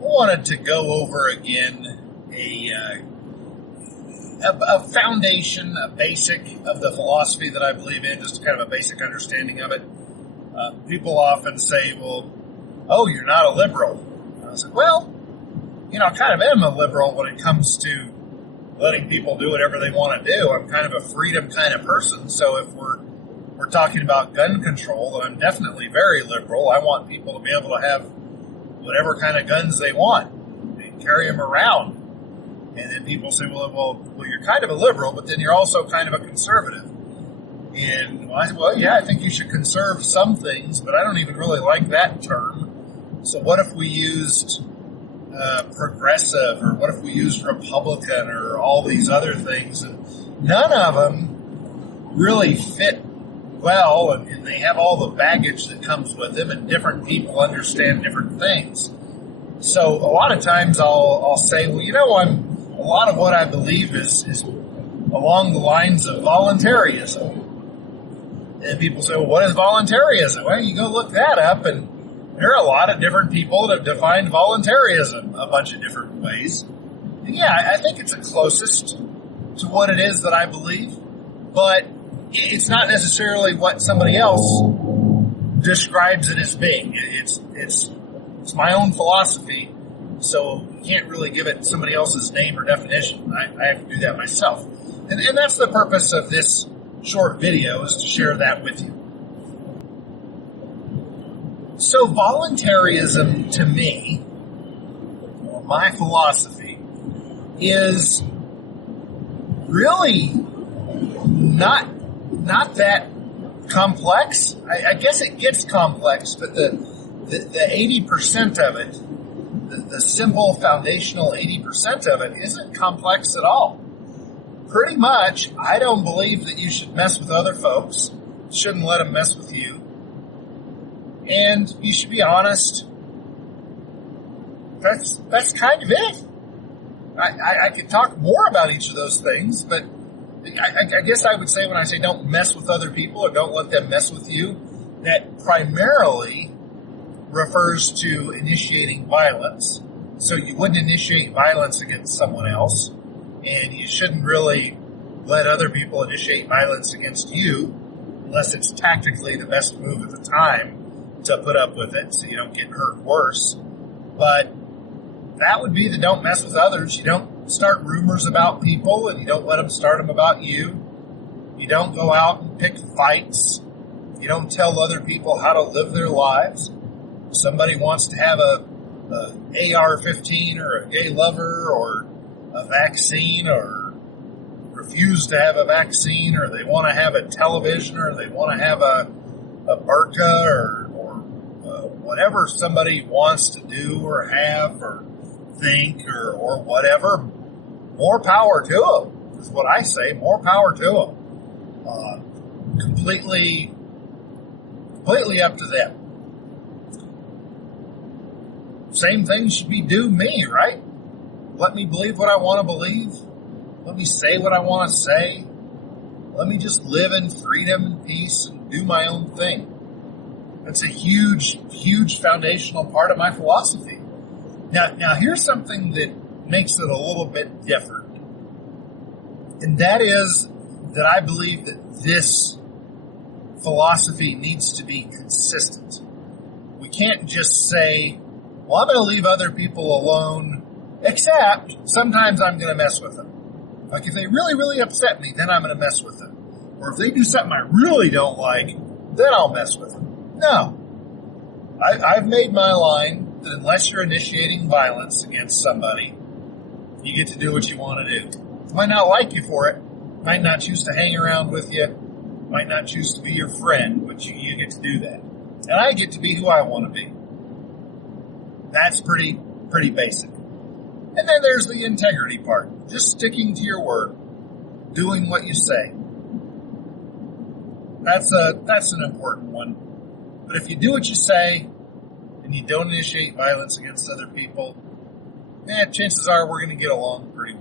wanted to go over again a foundation, a basic of the philosophy that I believe in, just kind of a basic understanding of it. People often say, well, oh, you're not a liberal. And I was like, well, I kind of am a liberal when it comes to letting people do whatever they want to do. I'm kind of a freedom kind of person. So if we're talking about gun control, then I'm definitely very liberal. I want people to be able to have whatever kind of guns they want and carry them around. And then people say, well, you're kind of a liberal, but then you're also kind of a conservative. And I said, well, yeah, I think you should conserve some things, but I don't even really like that term. So what if we used progressive, or what if we used Republican, or all these other things? And none of them really fit well, and they have all the baggage that comes with them, and different people understand different things. So a lot of times I'll say, well, a lot of what I believe is along the lines of voluntarism. And people say, well, what is voluntarism? Well, you go look that up, and there are a lot of different people that have defined voluntarism a bunch of different ways. And yeah, I think it's the closest to what it is that I believe, but it's not necessarily what somebody else describes it as being. It's my own philosophy, so you can't really give it somebody else's name or definition. I have to do that myself. And that's the purpose of this short video, is to share that with you. So voluntarism, to me, or my philosophy, is really not that complex. I guess it gets complex, but the 80% of it, the simple foundational 80% of it, isn't complex at all. Pretty much, I don't believe that you should mess with other folks, shouldn't let them mess with you, and you should be honest. That's kind of it. I could talk more about each of those things, but I guess I would say, when I say don't mess with other people or don't let them mess with you, that primarily refers to initiating violence. So you wouldn't initiate violence against someone else, and you shouldn't really let other people initiate violence against you unless it's tactically the best move at the time to put up with it so you don't get hurt worse. But that would be the don't mess with others. You don't start rumors about people, and you don't let them start them about you. You don't go out and pick fights. You don't tell other people how to live their lives. If somebody wants to have a AR-15 or a gay lover or a vaccine, or refuse to have a vaccine, or they want to have a television, or they want to have a burqa, or whatever somebody wants to do or have or think or whatever, more power to them, is what I say. More power to them. Completely up to them. Same thing should be due me, right? Let me believe what I want to believe. Let me say what I want to say. Let me just live in freedom and peace and do my own thing. That's a huge, huge foundational part of my philosophy. Now here's something that makes it a little bit different. And that is that I believe that this philosophy needs to be consistent. We can't just say, well, I'm going to leave other people alone, except sometimes I'm going to mess with them. Like if they really, really upset me, then I'm going to mess with them. Or if they do something I really don't like, then I'll mess with them. No. I've made my line that unless you're initiating violence against somebody, you get to do what you want to do. Might not like you for it, might not choose to hang around with you, might not choose to be your friend, but you get to do that. And I get to be who I want to be. That's pretty basic. And then there's the integrity part. Just sticking to your word. Doing what you say. That's an important one. But if you do what you say, and you don't initiate violence against other people, chances are we're going to get along pretty well.